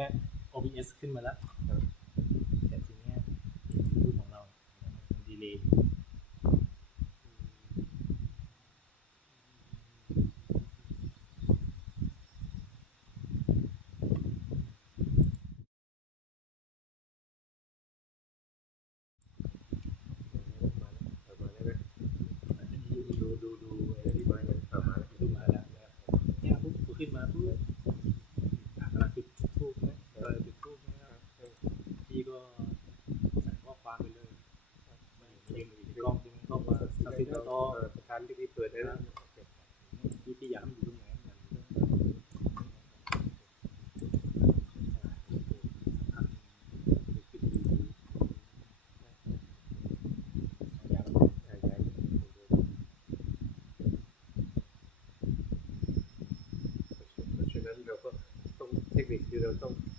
นี้ OBS ขึ้นมาแล้วแต่ทีนี้ยรูปของเรามันดีเลย Gutom.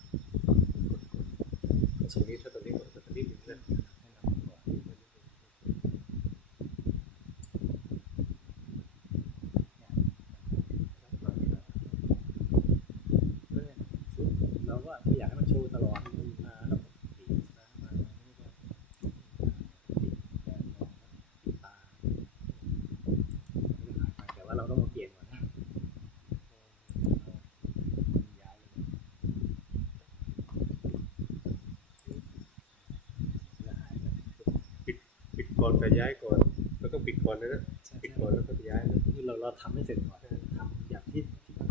กับย้ายก่อนเราต้องปิดก่อนนะนะปิดก่อนแล้วก็ย้ายคือเราเราทำให้เสร็จก่อนทำอย่างที่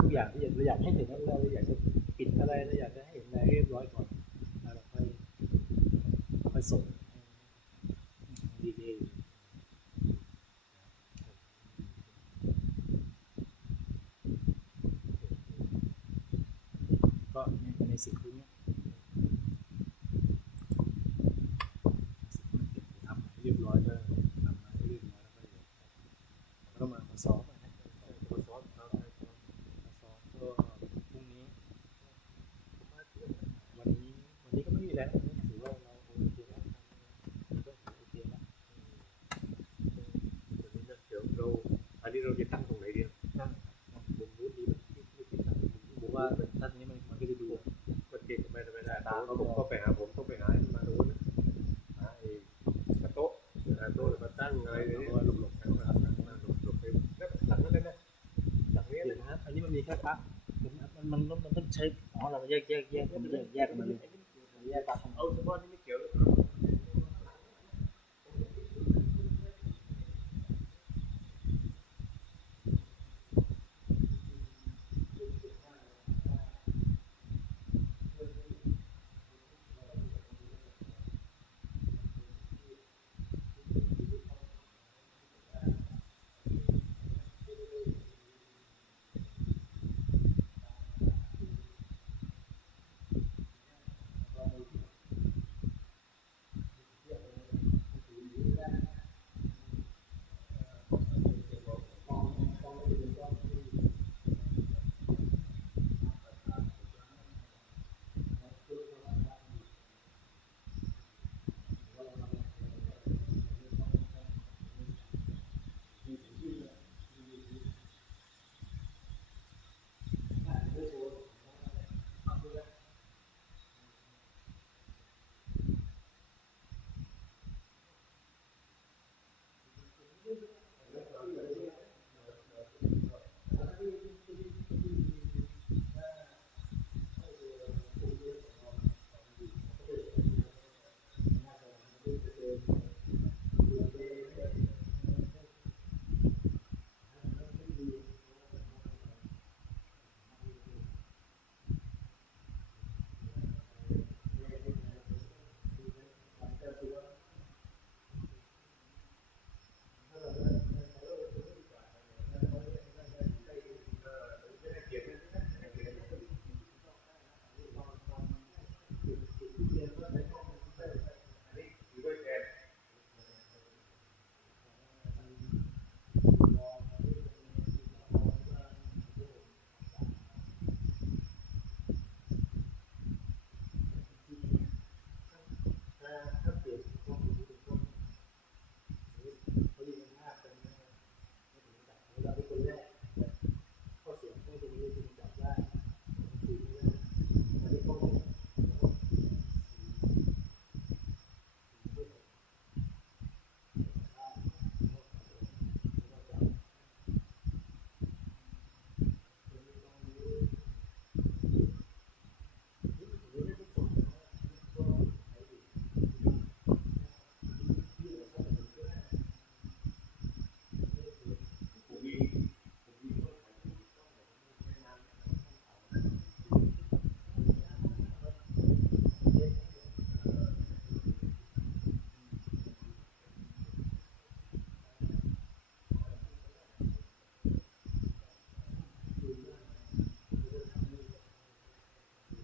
ทุกอย่างที่เราอยากให้เห็นแล้วเราอยากจะปิดอะไรเราอยากจะให้เห็นอะไรเรียบร้อยก่อนแล้วเราค่อยค่อยส่งดีเด มันมันต้องใช้อ๋อเราแยกแยกแยกแยกแยกมันเลย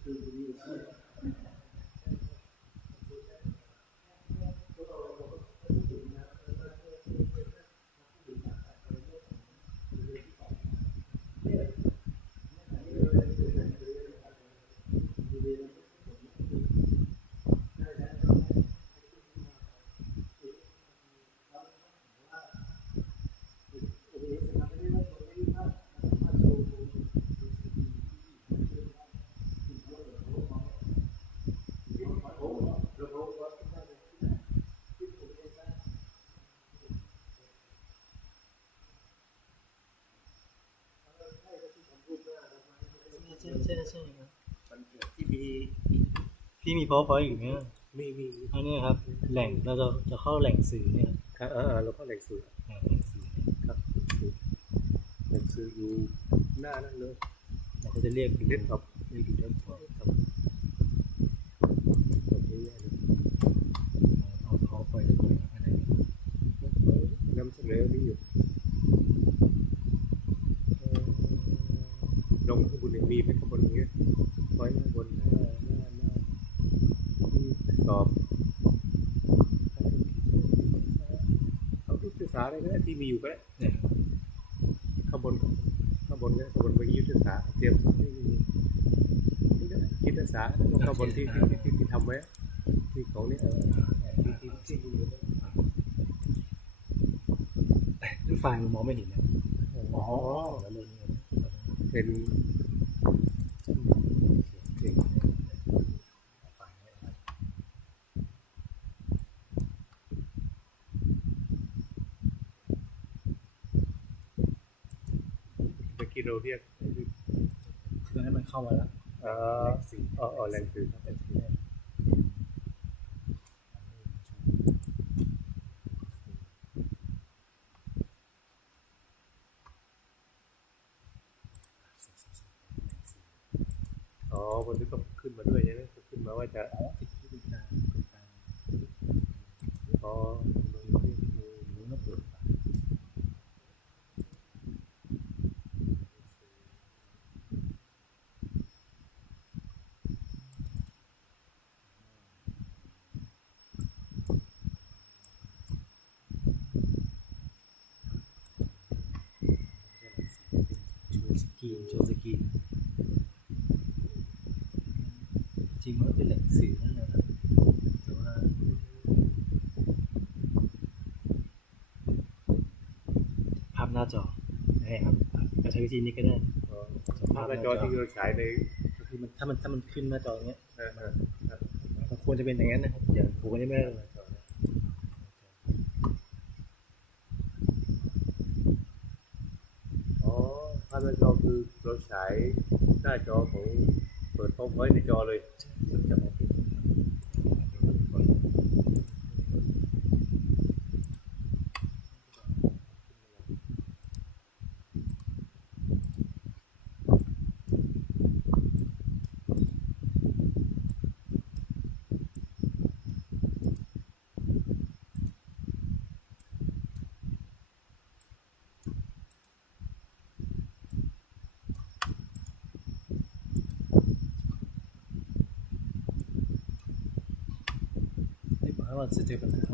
to the ช่ครับวันเกิดที่มีพี่มีพอพอยอยู่เนี่ยมีมีอันนี้ครับ แหล่งเราจะจะเข้าแหล่งสื่อเนี่ยครับอ่เราเข้าแหล่งสื่อแหล่งสื่อครับแหล่งสื่ออยู่หน้านั่นเลยเราก็จะเรียกเป็นเล็บครับเรียกอยู่ด้านขวครับ เอาทุกศึกษาเลยก็ได้ที่มีอยู่ก็ได้เนี่ยข้างบนข้างบนเนี่ยข้างบนวิทยุศึกษาเตรียมนี่นี่นี่นะจิตศึกษาแล้วก็ข้างบนที่ที่ที่ที่ที่ทำไว้ที่ของนี่เออที่ที่ที่ดูเลยนี่ไฟล์มันมองไม่เห็นนะอ๋อแล้วเรื่องนี้เป็น เก่งไฟล์เนี่ยนะครับ เมื่อกี้เราเรียกเครื่องให้มันเข้ามาแล้วเอ่อเออเออแรงสื่อแหล่งสื่อเนี่ยอ๋อมันจะต้องขึ้นมาด้วยใช่ไหมขึ้นมาว่าจะอ๋อติดที่เป็นการเป็นการอ๋อ รู้นะเปิดไฟโชว์สกรีนโชว์สกรีนจริงมันก็เป็นแหล่งสื่อนั่นแหละครับแต่ว่า ภาพหน้าจอนะครับก็ใช้วิธีนี้ก็ได้อ๋อภาพหน้าจอที่เราฉายในก็คือมันถ้ามันถ้ามันขึ้นหน้าจออย่างเงี้ยเออเออครับมันควรจะเป็นอย่างนั้นนะครับอย่าผมก็ไม่ได้เลยอ๋อภาพหน้าจอคือเราฉายหน้าจอของเปิดท็อปไว้ในจอเลยมันจะออกเป็นก่อน นี่ผมว่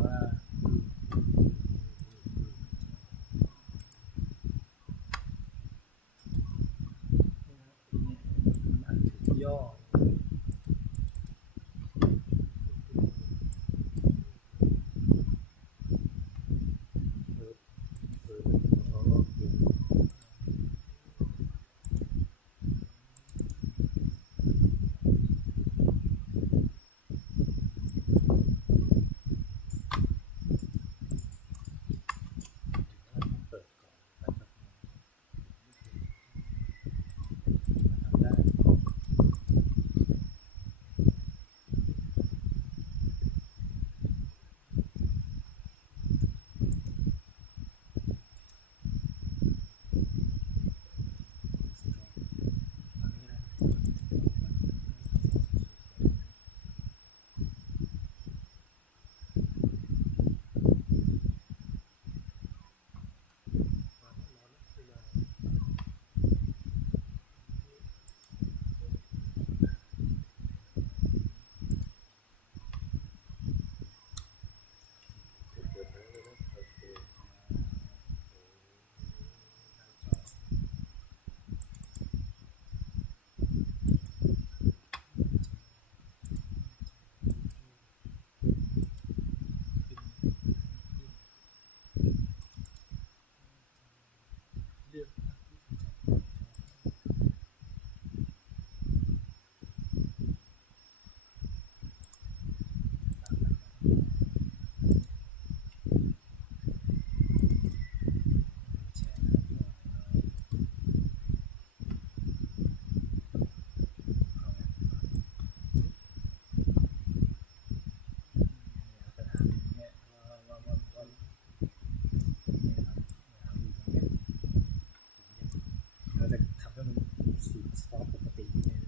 ฟ้อปกติเนี่ย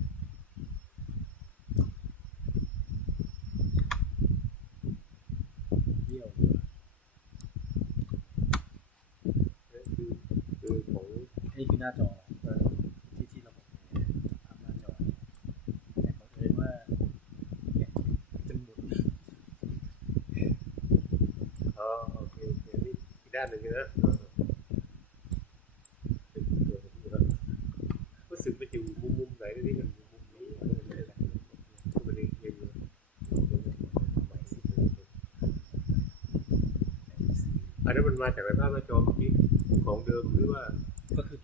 เยี่ยวเออคือของไอ้คือหน้าจอ อันนั้นมันมาจากในภาพหน้าจอเมื่อกี้ของเดิมหรือว่าก็คือ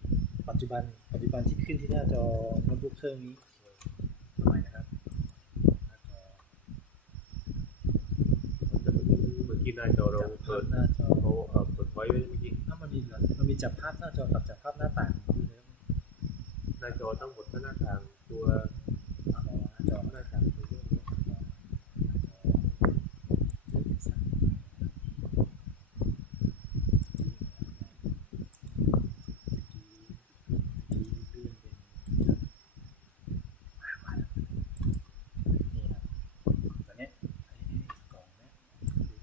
ปัจจุบันปัจจุบันที่ขึ้นที่หน้าจอโน้ตบุ๊กเครื่องนี้ใหม่นะครับหน้าจอแต่เมื่อกี้เมื่อกี้หน้าจอเราจับภาเปิพดหน้าจอเขาเอ่อเปิดไว้ไว้เมื่อกี้ถ้ามันมีเหรอมันมีจับภาพหน้าจอกับจับภาพหน้าต่างอยู่เลยหน้าจอทั้งหมดทั้งหน้าต่างตัว เอาหน้าจอ หน้าต่างตัวเรื่องนี้ นี่ครับตอนนี้อันนี้กล่องนะคือ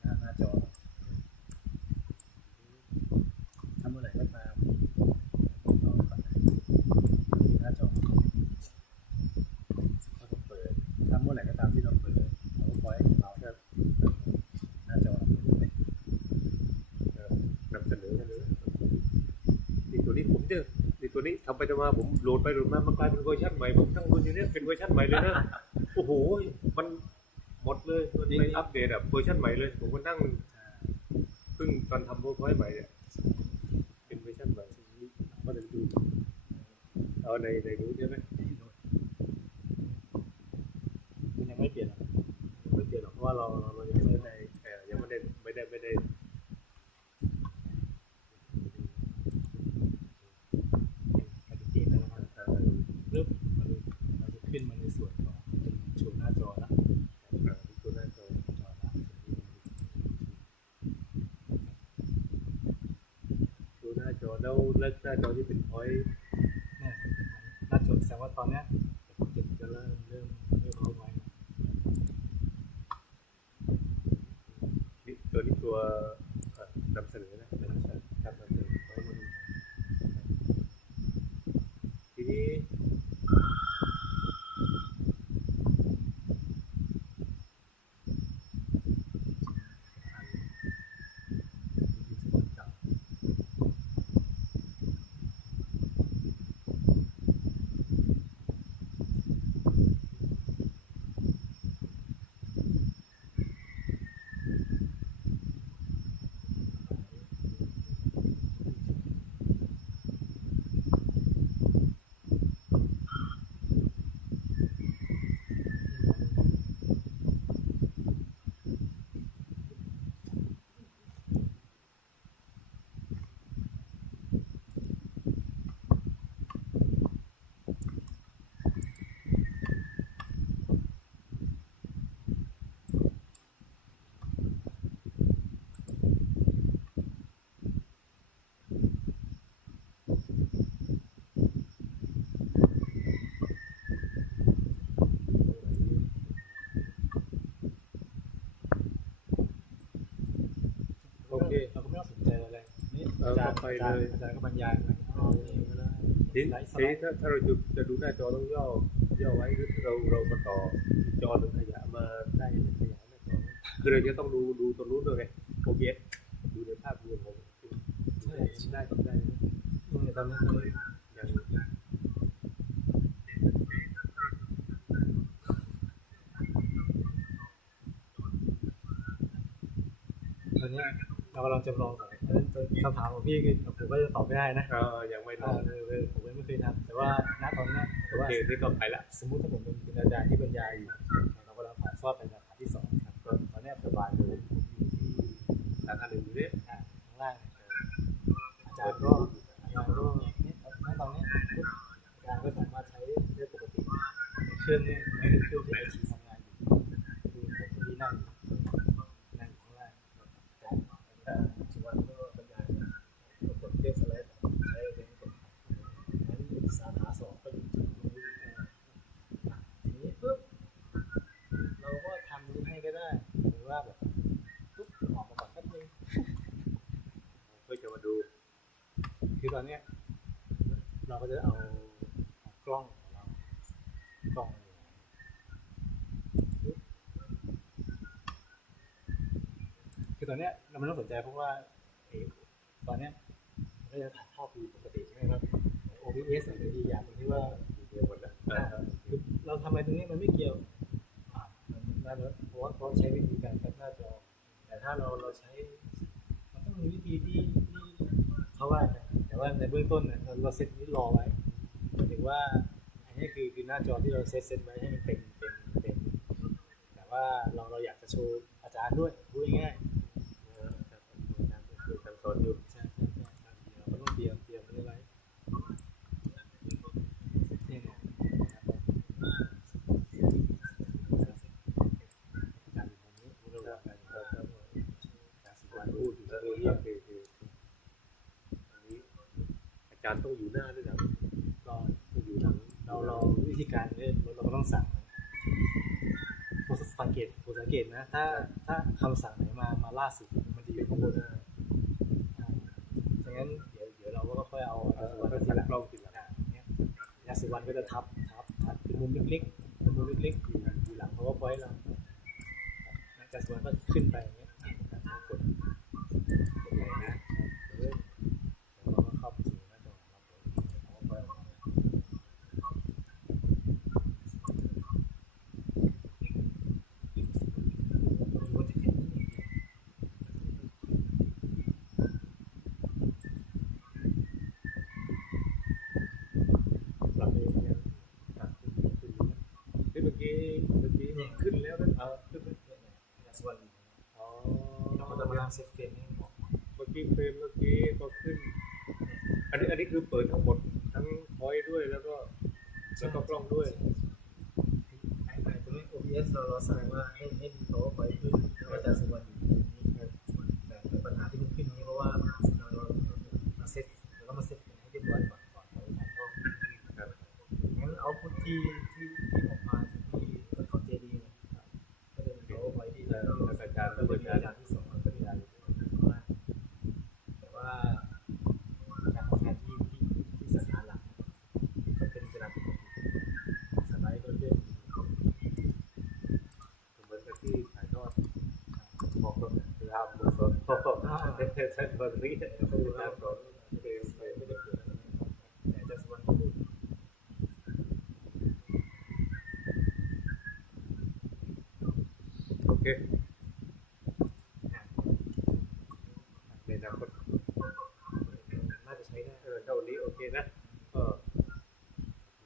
หน้าหน้าจอถ้าเมื่อไหร่ก็ตามเราก่อนนะคือหน้าจอเราต้องเปิดถ้าเมื่อไหร่ก็ตามที่เราเปิดเราก็ปล่อยของเราครับหน้าจอเราเปิดไหม เอ่อนำเสนอเสนอนี่ตัวนี้ผมเจอ นี่ตัวนี้ทำไปทำมาผมโหลดไปโหลดมามันกลายเป็นเวอร์ชันใหม่ผมตั้งบนอยู่เนี่ยเป็นเวอร์ชันใหม่เลยนะโอ้โหมันหมดเลยมันไปอัปเดตแบบเวอร์ชันใหม่เลย ผมก็นั่งเพิ่งตอนทำโปรไฟล์ใหม่เนี่ยเป็นเวอร์ชันใหม่ก็จะดูเอาในในนู้นใช่ไหม มันยังไม่เปลี่ยนหรอก ไม่เปลี่ยนหรอกเพราะว่าเราเราเรายังไม่ได้เอ่อยังไม่ได้ไม่ได้ไม่ได้ ปฏิเสธแล้วนะครับ เอ่อ ปึ๊บมันมันจะขึ้นมาในส่วนของเป็นโชว์หน้าจอแล้ว เอ่อตัวหน้าจอ จอแล้ว ดูหน้าจอ แล้วแล้วหน้าจอที่เป็นพอยต์เนี่ยหน้าจอแสดงว่าตอนเนี้ยเด็กจะเริ่มเริ่มเริ่มเอาไว้นะนี่ตัวนี้ตัวนำเสนอนะเป็นครับนำเสนอไว้มันทีนี้ โอเค เราก็ไม่ต้องสนใจอะไรนี่ เออ อา จารย์ก็ไปอาจารย์เลยอาจารย์ก็บรรยายมาอ๋อนี่ก็ได้ทีไลฟ์สทีไลนี้ด์ถ้าถ้าเราจะจะดูหน้าจอต้องย่อย่อไว้หรือเราเรามาต่อจอหรือขยะมาได้ยังไงขยายหน้าจอคือเราจะต้องดูดูตรงนู้นด้วยไง OBS ดูในภาพรวมของใช่ได้ก็ได้นะเนี่ยตอนนี้ตอนนี้อย่างตอนนี้เรากำลังจำลองก่อนเพราะฉะนั้น คำถามของพี่คือผมก็จะตอบไม่ได้นะเออยังไม่อ่าได้เออเออผมยังไม่เคยทำแต่ว่าณตอนเนี้ยแต่โอว่าเคนี่ก็ไปละสมมุติถ้าผมเป็นเป็นอาจารย์ที่บรรยายอยู่เรากำลังถ่ายทอดเป็นสาขาที่สองครับก็ตอนเนี้ยสบายเลยผมอยู่ที่สาขาหนึ่งอยู่เนี่ยอ่าข้างล่างเนี่ยอาจารย์ก็อาจารย์ก็เนี่ยณตอนเนี้ยปุ๊บอาจารย์ก็สามารถใช้ได้ปกติเครื่องเนี่ยไม่ได้เครื่องที่ไอทีทำงานอยู่คือผมที่นั่งอยู่นั่งอยู่ข้างล่างแต่จุวันก็บรรยายนะกดเทปสไลด์ใช้เป็นกดนั้นสาขาสองก็อยู่ที่ตรงนี้อ่าทีนี้ปุ๊บ เราก็ทำดูให้ก็ได้หรือว่าแบบปุ๊บออกมาก่อนแป๊บนึง คือ ตอนเนี้ยเราก็จะเอาเอากล้องของเรากล้องอยู่คือตอนเนี้ยเราไม่ต้องสนใจเพราะว่าเอตอนเนี้ยมันก็จะถ่ายภาพอยู่ปกติใช่ไหมครับ OBS อาจจะดีอย่างตรงที่ว่าเดียวหมดแล้วอ่าคือเราทำอะไรตรงนี้มันไม่เกี่ยวอ่ามันน่าจะเพราะว่าเขาใช้วิธีการแคปหน้าจอ แต่ถ้าเราเราใช้มันต้องมีวิธีที่ที่เขาว่านะแต่ ว่าในเบื้องต้นเนี่ยเราเซตนี้รอไว้หมายถึงว่าอันนี้คือคือหน้าจอที่เราเซตเซตไว้ให้มันเต็มเต็มเต็มแต่ว่าเราเราอยากจะโชว์อาจารย์ด้วยพูดง่ายออครับอาจารย์ก็คือทางสอนอยู่ ๆใช่ใช่ใช่ครับเดี๋ยวเราก็ต้องเตรียมเตรียมไว้ไว้เนี่ยเนี่ยนะครับอาจารย์อยู่ตรงนี้พูดระหว่างกัน ครับครับ อาจารย์สุวรรณพูดอยู่ เอ ตรง อ นี้ คือคืออันนี้ารต้องอยู่หน้าด้วยนะก็ต้องอยู่หลังเราเราวิธีการเนี่ยเราก็ต้องสั่งผมสังเกตผมสังเกตนะ ถ้าถ้าคำสั่งไหนมามาล่าสุดมันจะอยู่ข้างบนอ่าดังนั้นเดี๋ยวเดี๋ยวเราก็ค่อยเอาเอาสุวรรณก็ทีหทันลังกล้องทีหลังอ่าเนี่ยยาสุวรรณก็จะทับทับทับเป็นมุมเล็กๆเป็นมุมเล็กๆอยู่อยู่หลัง power point เรายาสุวรรณก็ขึ้นไปอย่างเงี้ยอ่าแล้วกดกดเลยนะเดี๋ยวเราก็เข้าไปสู่หน้าจอของเราเปิด power point ออกมา มันจะขึ้นนิดนึง หลังนี้เนี่ยครับขึ้นขึ้นนะเฮ้ยเมื่อกี้เมื่อกี้ขึ้นแล้วนะเออขึ้นแล้ว ยาสวัสดี อ๋อ เราก็จะมาเซตเฟรมให้เหมาะ เมื่อกี้เฟรมเมื่อกี้ก็ขึ้น อันนี้อันนี้ คือเปิดทั้งหมด โอเคในอนาคตน่าจะใช้ได้เออเท่านี้โอเคนะก็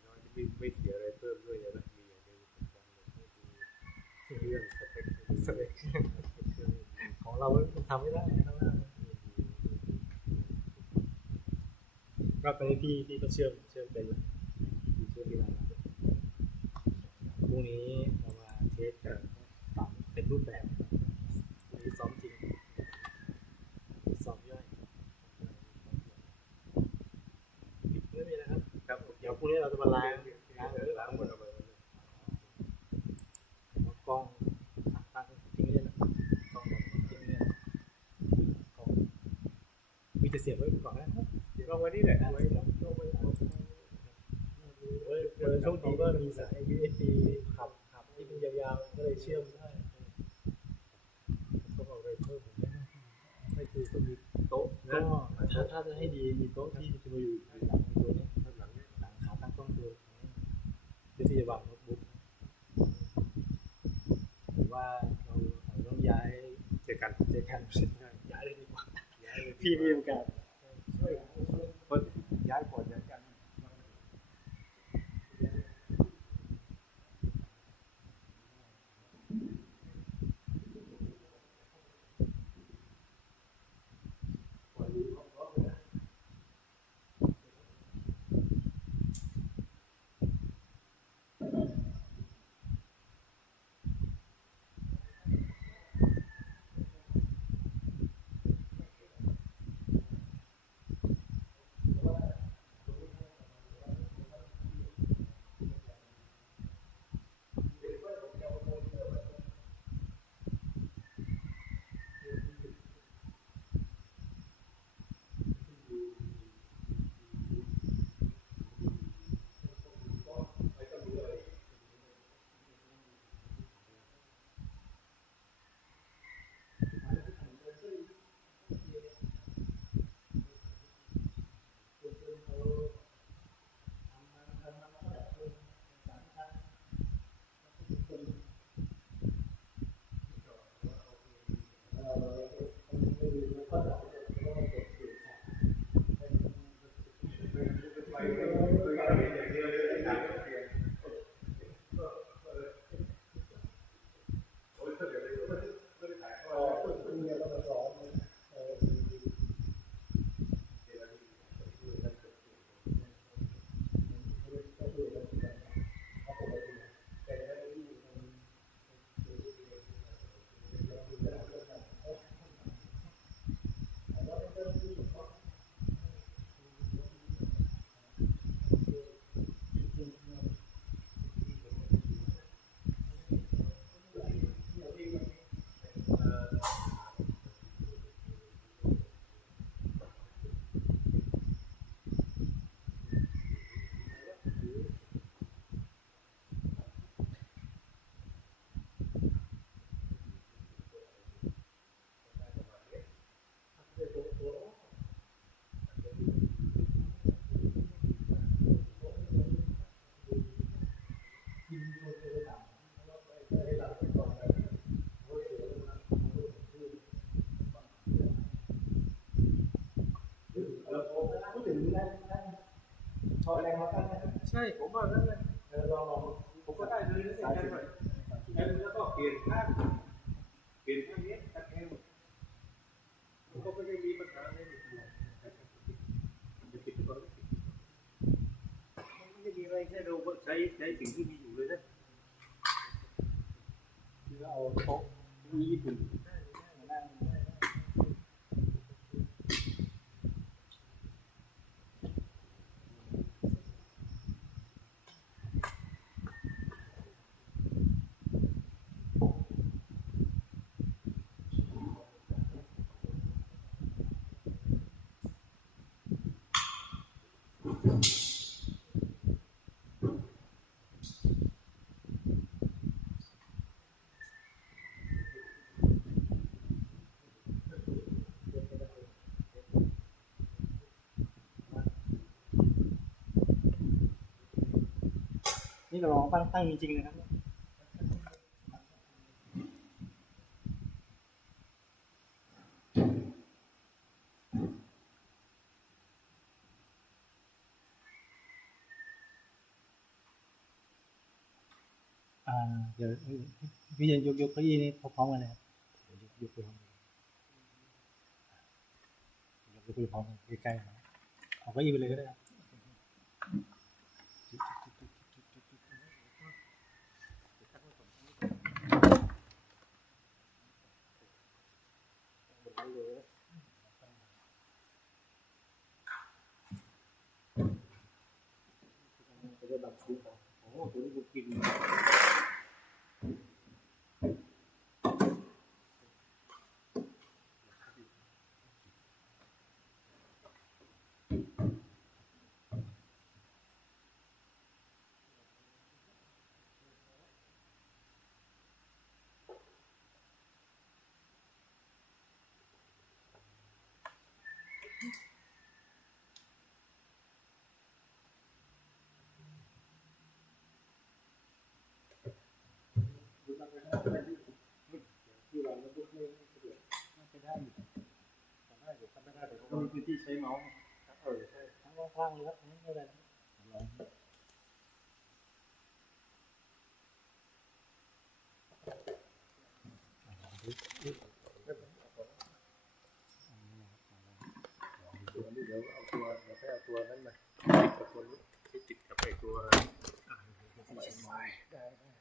น้อยไม่ไม่เสียอะไรเพิ่มด้วยนะมีอย่างเดียวคือเรื่องสเปคสเปคของเราทำไม่ได้ ข้างล่างก็ไปพี่พี่ก็เชื่อมเชื่อมเป็นพี่เชื่อมที่ร้านพรุ่งนี้เรามาเทสกันปรับเป็นรูปแบบที่ซ้อมจริงซ้อมย่อยไม่มีนะครับครับเดี๋ยวพรุ่งนี้เราจะมาล้างล้างเอเรื่อองล้างหมดเอาไปกล้องตั้งทิ้งเลยนะกล้องทิ้งเนี่ยกล้องมีจะเสียบไว้ก่อนนะ ลงไว้นี่ไหละเอาไว้ไว้ครับเอาไว้เออโชคดีว่ามีสาย USB ขับขับที่มันยาวๆก็เลยเชื่อมได้ต้องเอาอะไรเพิ่มอีกไม่คือต้องมีโต๊ะก็นะถ้าถ้าจะให้ดีมีโต๊ะที่จะม ใช่ผมว่านั่นแหละเออลองลองผมก็ได้เลยนะใช่แล้วก็เปลี่ยนข้างเปลี่ยนข้างนี้ตัดเอวผมก็ไม่ได้มีปัญหาอะไรเลยจะปิดก่อนมันไม่มีอะไรแค่เราใช้ใช้สิ่งที่มีอยู่เลยนะคือเอาโต๊ะที่ญี่ปุ่น นี่เราลองตั้งตั้งจริงๆนะครับอ่าเดี๋ยวพี่ย็นยกยกเก้าอี้นี่พร้อมกันเลยครับยกยกไปพร้อมกันยกยกไปพร้อมกันใกล้ๆเอาเก้าอี้ไปเลยก็ได้ครับ จะได้แบบซื้อของโอ้ ตัวนี้ ก็นที่ใช้เมาส์ทั้งๆเลยวเอาตัวคนั้นมาตัวนี้ที่ติดกับไอ้ตัวได้ได้